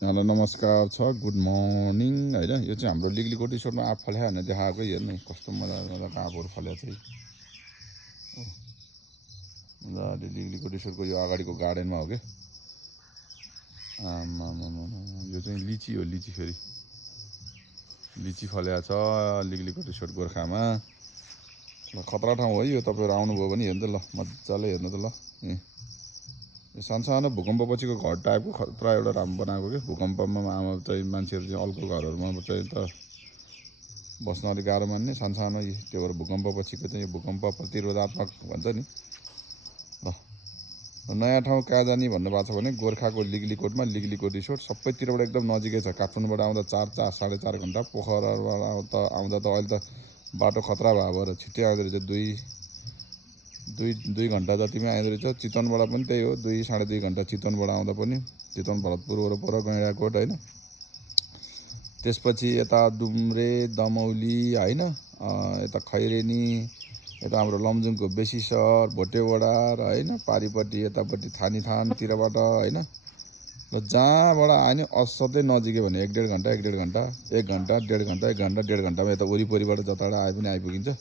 hello नमस्कार छ good morning हैन यो चाहिँ हाम्रो लिगलीकोट रिसोर्टमा आँप फल्या भनेर देखाएको हेर्नु कस्तो मजा मजाको आँपहरू फल्या चाहिँ मजाले लिगलीकोट रिसोर्टको यो अगाडिको गार्डनमा हो क्या यो चाहिँ लिची हो लिची फेरि लिची फल्या छ लिगलीकोट रिसोर्ट गोर्खामा ल खतरा ठाउँ हो यो तपाईँहरू आउनुभयो भने हेर्नु त ल मजाले हेर्नु त ल यो सानो भूकम्पपछिको घर टाइपको खतरा एउटा राम्रो बनाएको क्या भूकम्पमा आमा चाहिँ मान्छेहरू चाहिँ अर्को घरहरूमा चाहिँ त बस्न अलिक गाह्रो मान्ने सानो त्यो भएर भूकम्पपछिको चाहिँ यो भूकम्प प्रतिरोधात्मक भन्छ नि ल नयाँ ठाउँ कहाँ जाने भन्नुभएको छ भने गोर्खाको लिगलीकोटमा लिगलीकोट रिसोर्ट सबैतिरबाट एकदम नजिकै छ काठमाडौँबाट आउँदा 4-4.5 घन्टा पोखराबाट आउँदा त अहिले त बाटो खतरा भएर छिट्टै आउँदो रहेछ दुई घन्टा जतिमै आउँदो रहेछ चितवनबाट पनि त्यही हो 2-2.5 घन्टा चितवनबाट आउँदा पनि चितवन भरतपुर वरपर गैँडाकोट होइन त्यसपछि यता डुम्रे दमौली होइन यता खैरेनी यता हाम्रो लमजुङको बेसी सहर भोटेवडार होइन पारिपट्टि यतापट्टि थानीथानतिरबाट होइन र जहाँबाट आयो नि असाध्यै नजिकै भने 1.5 घन्टा 1.5 घन्टा 1 घन्टा 1.5 घन्टा 1 घन्टा 1.5 घन्टामा यता वरिपरिबाट जताबाट आए पनि आइपुगिन्छ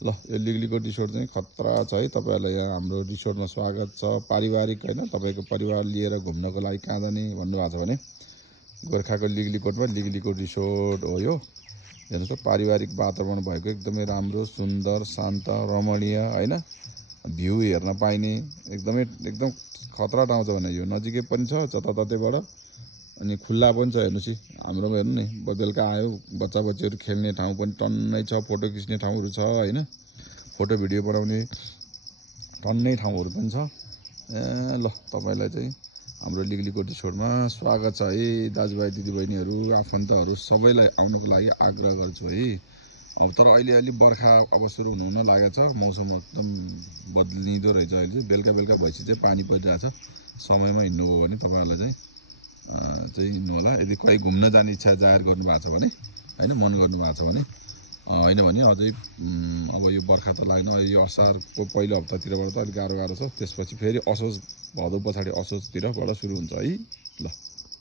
ल यो लिगलीकोट रिसोर्ट चाहिँ खतरा छ है तपाईँहरूलाई यहाँ हाम्रो रिसोर्टमा स्वागत छ पारिवारिक होइन तपाईँको परिवार लिएर घुम्नको लागि कहाँ जाने भन्नुभएको छ भने गोर्खाको लिगलीकोटमा लिगलीकोट रिसोर्ट हो यो हेर्नुहोस् त पारिवारिक वातावरण भएको एकदमै राम्रो सुन्दर शान्त रमणीय होइन भ्यू हेर्न पाइने एकदम खतरा ठाउँ छ भने यो नजिकै पनि छ जताततैबाट अनि खुल्ला पनि छ हेर्नुहोस् हाम्रोमा हेर्नु नि बेलुका आयो बच्चा बच्चीहरू खेल्ने ठाउँ पनि टन्नै छ फोटो खिच्ने ठाउँहरू छ होइन फोटो भिडियो बनाउने टन्नै ठाउँहरू पनि छ ल तपाईँलाई चाहिँ हाम्रो लिगलीकोट रिसोर्टमा स्वागत छ है दाजुभाइ दिदीबहिनीहरू आफन्तहरू सबैलाई आउनको लागि आग्रह गर्छु है अब तर अहिले अलि बर्खा अब सुरु हुन लागेको छ मौसम एकदम बदलिँदो रहेछ अहिले चाहिँ बेलुका भएपछि चाहिँ पानी परिरहेछ समयमा हिँड्नुभयो भने तपाईँहरूलाई चाहिँ हिँड्नु होला यदि कोही घुम्न जाने इच्छा जाहेर गर्नुभएको छ भने होइन मन गर्नुभएको छ भने होइन भने अझै अब यो बर्खा त लाग्न यो असारको पहिलो हप्तातिरबाट त अलिक गाह्रो छ त्यसपछि फेरि असोज भदौ पछाडि असोजतिरबाट सुरु हुन्छ है ल